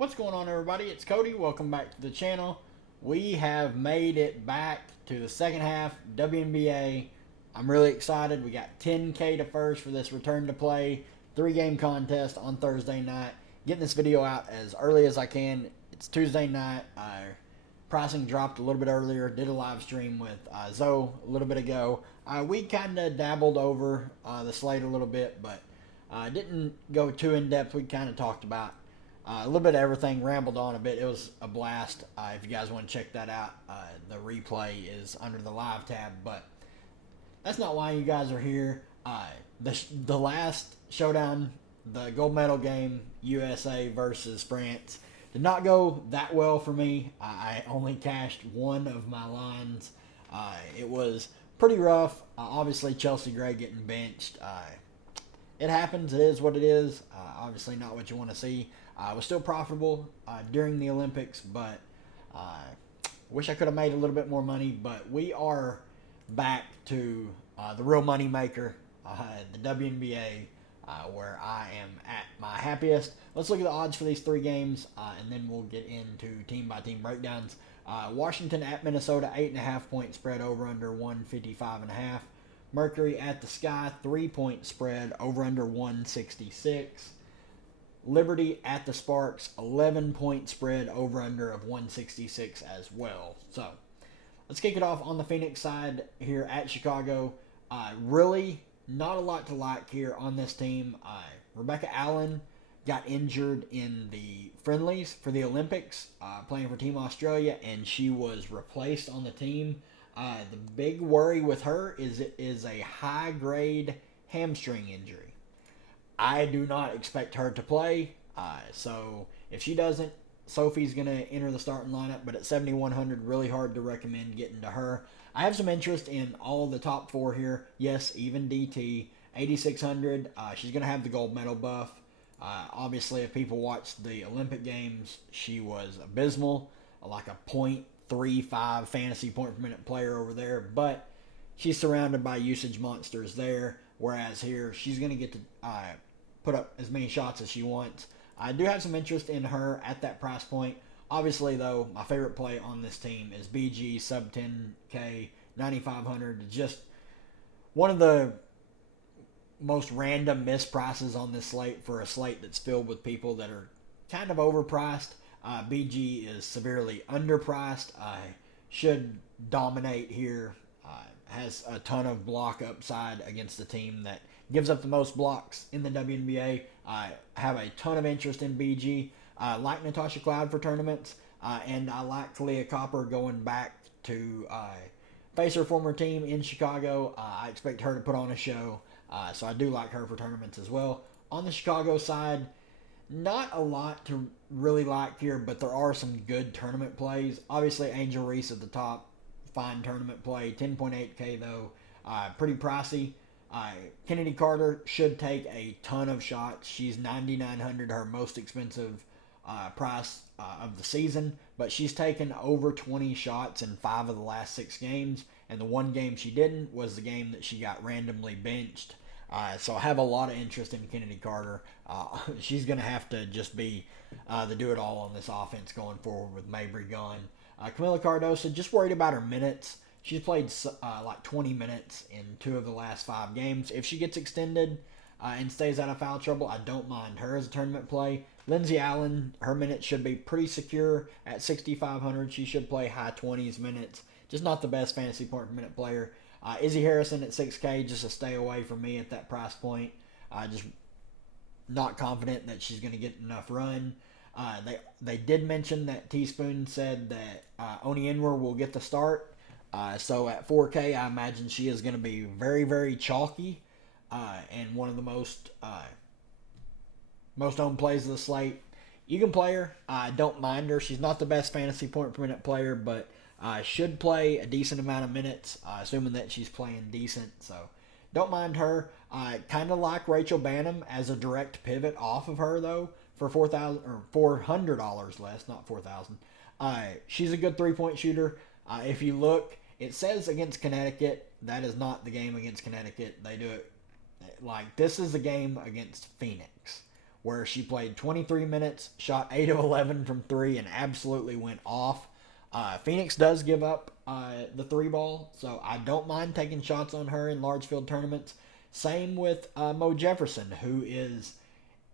What's going on, everybody? It's Cody. Welcome back to the channel. We have made it back to the second half WNBA. I'm really excited. We got 10K to first for this return to play 3-game contest on Thursday night. Getting this video out as early as I can. It's Tuesday night. Pricing dropped a little bit earlier. Did a live stream with Zoe a little bit ago. We kind of dabbled over the slate a little bit, but didn't go too in depth. We kind of talked about a little bit of everything, rambled on a bit. It was a blast. If you guys want to check that out, the replay is under the live tab. But that's not why you guys are here. The last showdown, the gold medal game, USA versus France, did not go that well for me. I only cashed one of my lines. It was pretty rough. Obviously, Chelsea Gray getting benched. It happens. It is what it is. Obviously, not what you want to see. I was still profitable during the Olympics, but wish I could have made a little bit more money. But we are back to the real money maker, the WNBA, where I am at my happiest. Let's look at the odds for these 3 games, and then we'll get into team-by-team breakdowns. Washington at Minnesota, 8.5-point spread over under 155.5. Mercury at the Sky, 3-point spread over under 166. Liberty at the Sparks, 11-point spread over under of 166 as well. So let's kick it off on the Phoenix side here at Chicago. Really not a lot to like here on this team. Rebecca Allen got injured in the friendlies for the Olympics, playing for Team Australia, and she was replaced on the team. The big worry with her is it is a high-grade hamstring injury. I do not expect her to play, so if she doesn't, Sophie's going to enter the starting lineup, but at 7,100, really hard to recommend getting to her. I have some interest in all of the top 4 here. Yes, even DT, 8,600. She's going to have the gold medal buff. Obviously, if people watched the Olympic Games, she was abysmal, like a .35 fantasy point per minute player over there, but she's surrounded by usage monsters there, whereas here, she's going to get to put up as many shots as she wants. I do have some interest in her at that price point. Obviously, though, my favorite play on this team is BG, sub 10K, 9,500. Just one of the most random misprices on this slate for a slate that's filled with people that are kind of overpriced. BG is severely underpriced. Should dominate here. Has a ton of block upside against the team that gives up the most blocks in the WNBA. I have a ton of interest in BG. I like Natasha Cloud for tournaments, and I like Kalia Copper going back to face her former team in Chicago. I expect her to put on a show, so I do like her for tournaments as well. On the Chicago side, not a lot to really like here, but there are some good tournament plays. Obviously, Angel Reese at the top, fine tournament play. 10.8K though, pretty pricey. Kennedy Carter should take a ton of shots. She's 9,900, her most expensive price of the season, but she's taken over 20 shots in 5 of the last 6 games, and the one game she didn't was the game that she got randomly benched. So I have a lot of interest in Kennedy Carter. She's going to have to just be the do-it-all on this offense going forward with Mabry gone. Camila Cardoso, just worried about her minutes. She's played like 20 minutes in 2 of the last 5 games. If she gets extended and stays out of foul trouble, I don't mind her as a tournament play. Lindsay Allen, her minutes should be pretty secure at 6,500. She should play high 20s minutes. Just not the best fantasy point per minute player. Izzy Harrison at 6K, just a stay away from me at that price point. Just not confident that she's going to get enough run. They did mention that Teaspoon said that Wnba will get the start. So at 4K, I imagine she is going to be very, very chalky and one of the most owned plays of the slate. You can play her. I don't mind her. She's not the best fantasy point per minute player, but should play a decent amount of minutes, assuming that she's playing decent. So don't mind her. I kind of like Rachel Banham as a direct pivot off of her though for $400 less, not 4,000. She's a good 3-point shooter. If you look, it says against Connecticut. That is not the game against Connecticut. They do it like this is the game against Phoenix, where she played 23 minutes, shot 8 of 11 from 3, and absolutely went off. Phoenix does give up the 3 ball, so I don't mind taking shots on her in large field tournaments. Same with Mo Jefferson, who is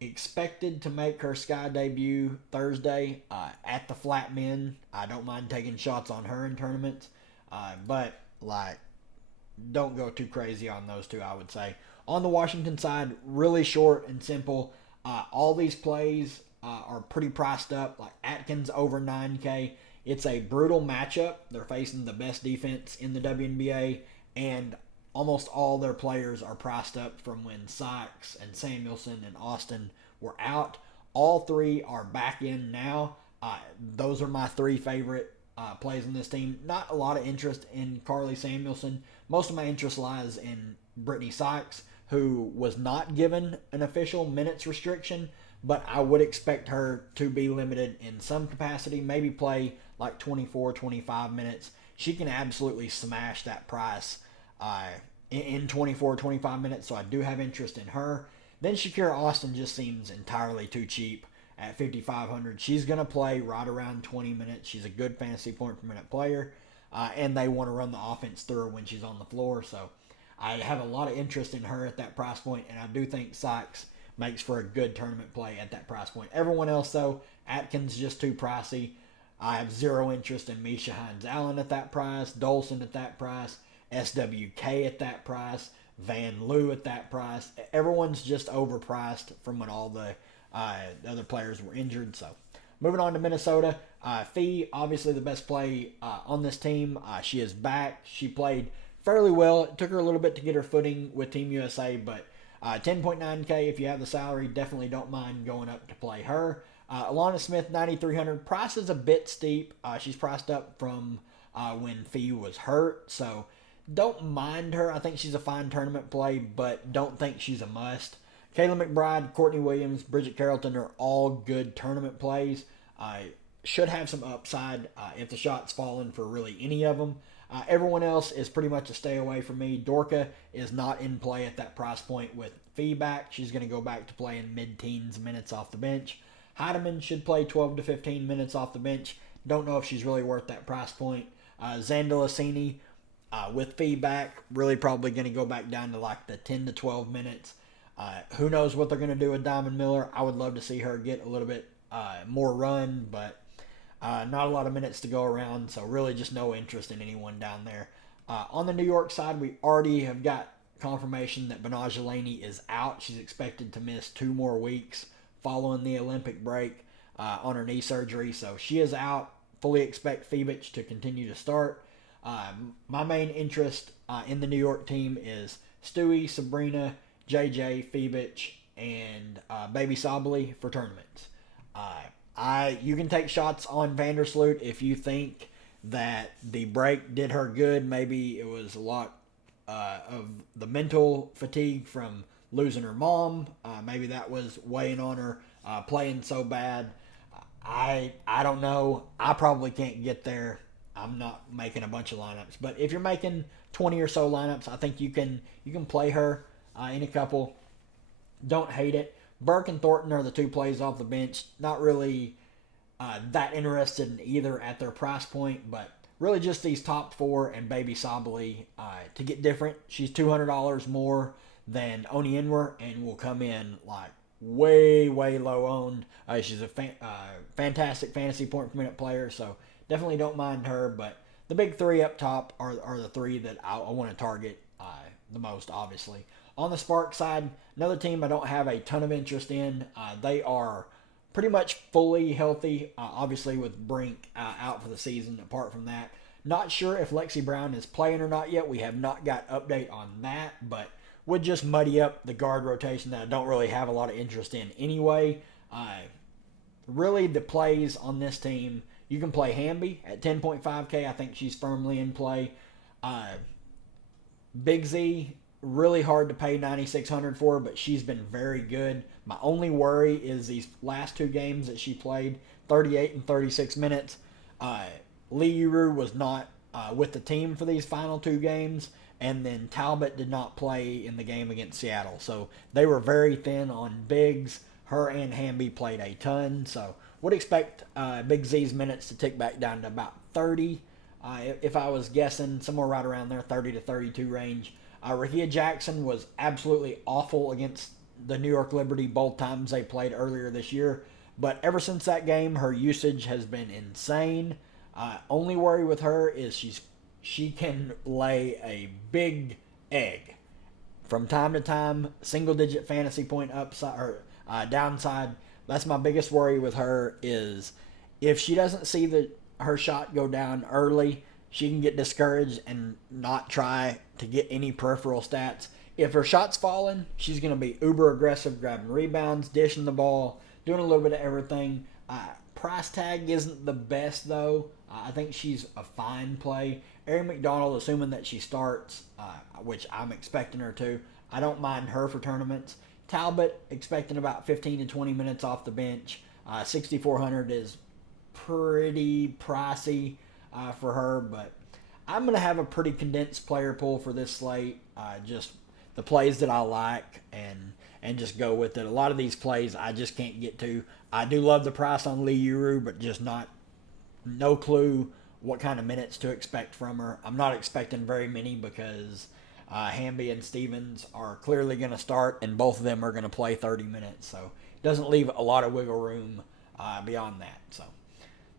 expected to make her Sky debut Thursday at the flat men. I don't mind taking shots on her in tournaments, but like, don't go too crazy on those two, I would say. On the Washington side, really short and simple. All these plays are pretty priced up, like Atkins over 9K. It's a brutal matchup. They're facing the best defense in the WNBA, and almost all their players are priced up from when Sykes and Samuelson and Austin were out. All 3 are back in now. Those are my 3 favorite plays in this team. Not a lot of interest in Carly Samuelson. Most of my interest lies in Brittany Sykes, who was not given an official minutes restriction, but I would expect her to be limited in some capacity, maybe play like 24, 25 minutes. She can absolutely smash that price in 24, 25 minutes, so I do have interest in her. Then Shakira Austin just seems entirely too cheap at 5,500. She's going to play right around 20 minutes. She's a good fantasy point per minute player, and they want to run the offense through her when she's on the floor, so I have a lot of interest in her at that price point, and I do think Sykes makes for a good tournament play at that price point. Everyone else, though, Atkins just too pricey. I have zero interest in Misha Hines-Allen at that price, Dolson at that price, SWK at that price, Van Loo at that price. Everyone's just overpriced from when all the other players were injured. So moving on to Minnesota, Fee, obviously the best play on this team. She is back. She played fairly well. It took her a little bit to get her footing with Team USA, but 10.9K, if you have the salary, definitely don't mind going up to play her. Alana Smith, 9,300. Price is a bit steep. She's priced up from when Fee was hurt, so don't mind her. I think she's a fine tournament play, but don't think she's a must. Kayla McBride, Courtney Williams, Bridget Carrollton are all good tournament plays. Should have some upside if the shot's falling for really any of them. Everyone else is pretty much a stay away from me. Dorka is not in play at that price point with Fee back. She's going to go back to playing mid-teens minutes off the bench. Heidemann should play 12 to 15 minutes off the bench. Don't know if she's really worth that price point. Zandalasini, with Fee back, really probably going to go back down to like the 10 to 12 minutes. Who knows what they're going to do with Diamond Miller. I would love to see her get a little bit more run, but not a lot of minutes to go around, so really just no interest in anyone down there. On the New York side, we already have got confirmation that Benaj Delaney is out. She's expected to miss 2 more weeks following the Olympic break on her knee surgery, so she is out. Fully expect Febich to continue to start. My main interest in the New York team is Stewie, Sabrina, JJ, Febich, and Baby Sabali for tournaments. You can take shots on Vandersloot if you think that the break did her good. Maybe it was a lot of the mental fatigue from losing her mom. Maybe that was weighing on her, playing so bad. I don't know. I probably can't get there. I'm not making a bunch of lineups, but if you're making 20 or so lineups, I think you can play her in a couple. Don't hate it. Burke and Thornton are the 2 plays off the bench. Not really that interested in either at their price point, but really just these top 4 and Baby Sabali to get different. She's $200 more than Wnba and will come in like way low owned. She's a fantastic fantasy point per minute player, so definitely don't mind her. But the big 3 up top are the 3 that I want to target the most, obviously. On the Spark side, another team I don't have a ton of interest in. They are pretty much fully healthy, obviously with Brink out for the season. Apart from that, not sure if Lexi Brown is playing or not yet. We have not got update on that, but would just muddy up the guard rotation that I don't really have a lot of interest in anyway. Really, the plays on this team, you can play Hamby at 10.5K. I think she's firmly in play. Big Z, really hard to pay 9,600 for, but she's been very good. My only worry is these last 2 games that she played, 38 and 36 minutes. Lee Uru was not with the team for these final 2 games, and then Talbot did not play in the game against Seattle. So they were very thin on bigs. her and Wnba played a ton, so would expect Big Z's minutes to tick back down to about 30. If I was guessing, somewhere right around there, 30 to 32 range. Rahia Jackson was absolutely awful against the New York Liberty both times they played earlier this year. But ever since that game, her usage has been insane. Only worry with her is she can lay a big egg. From time to time, single-digit fantasy point upside or downside. That's my biggest worry with her is if she doesn't see her shot go down early, she can get discouraged and not try to get any peripheral stats. If her shot's falling, she's going to be uber aggressive, grabbing rebounds, dishing the ball, doing a little bit of everything. Price tag isn't the best, though. I think she's a fine play. Erin McDonald, assuming that she starts, which I'm expecting her to, I don't mind her for tournaments. Talbot, expecting about 15 to 20 minutes off the bench. 6,400 is pretty pricey for her, but I'm going to have a pretty condensed player pool for this slate. Just the plays that I like and just go with it. A lot of these plays I just can't get to. I do love the price on Lee Uru, but just no clue what kind of minutes to expect from her. I'm not expecting very many because Wnba and Stevens are clearly going to start, and both of them are going to play 30 minutes. So it doesn't leave a lot of wiggle room beyond that. So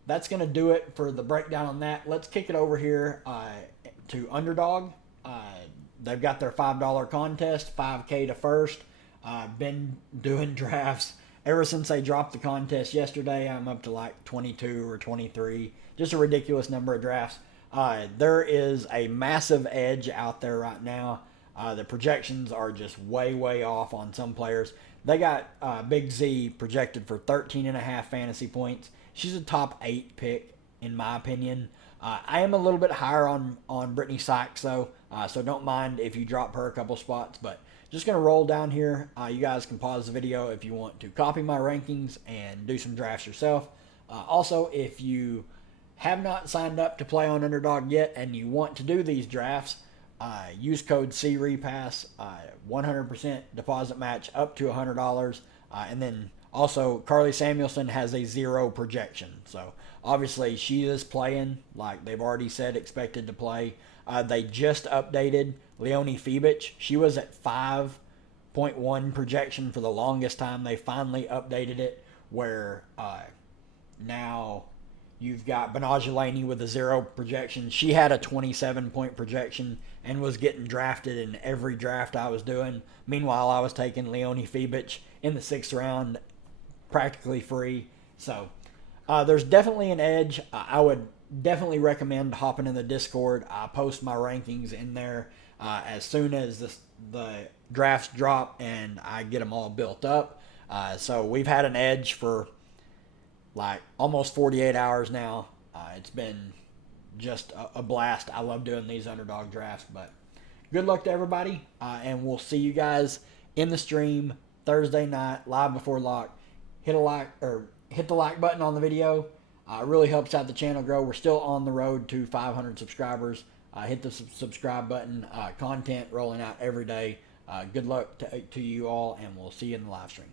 that's going to do it for the breakdown on that. Let's kick it over here to Underdog. They've got their $5 contest, 5K to first. Been doing drafts ever since they dropped the contest yesterday. I'm up to like 22 or 23. Just a ridiculous number of drafts. There is a massive edge out there right now. The projections are just way, way off on some players. They got Big Z projected for 13.5 fantasy points. She's a top 8 pick, in my opinion. I am a little bit higher on Brittany Sykes, though, so don't mind if you drop her a couple spots. But just going to roll down here. You guys can pause the video if you want to copy my rankings and do some drafts yourself. Also, if you have not signed up to play on Underdog yet and you want to do these drafts, use code CREPASS, 100% deposit match up to $100. And then also, Carly Samuelson has a 0 projection. So, obviously, she is playing, like they've already said, expected to play. They just updated Leonie Fibich. She was at 5.1 projection for the longest time. They finally updated it where now you've got Benaja Laney with a 0 projection. She had a 27-point projection and was getting drafted in every draft I was doing. Meanwhile, I was taking Leonie Fibich in the 6th round practically free. So there's definitely an edge. I would definitely recommend hopping in the Discord. I post my rankings in there as soon as the drafts drop and I get them all built up. So we've had an edge for like almost 48 hours now. It's been just a blast. I love doing these Underdog drafts, but good luck to everybody. And we'll see you guys in the stream Thursday night, live before lock. Hit the like button on the video. It really helps out the channel grow. We're still on the road to 500 subscribers. Hit the subscribe button. Content rolling out every day. Good luck to you all, and we'll see you in the live stream.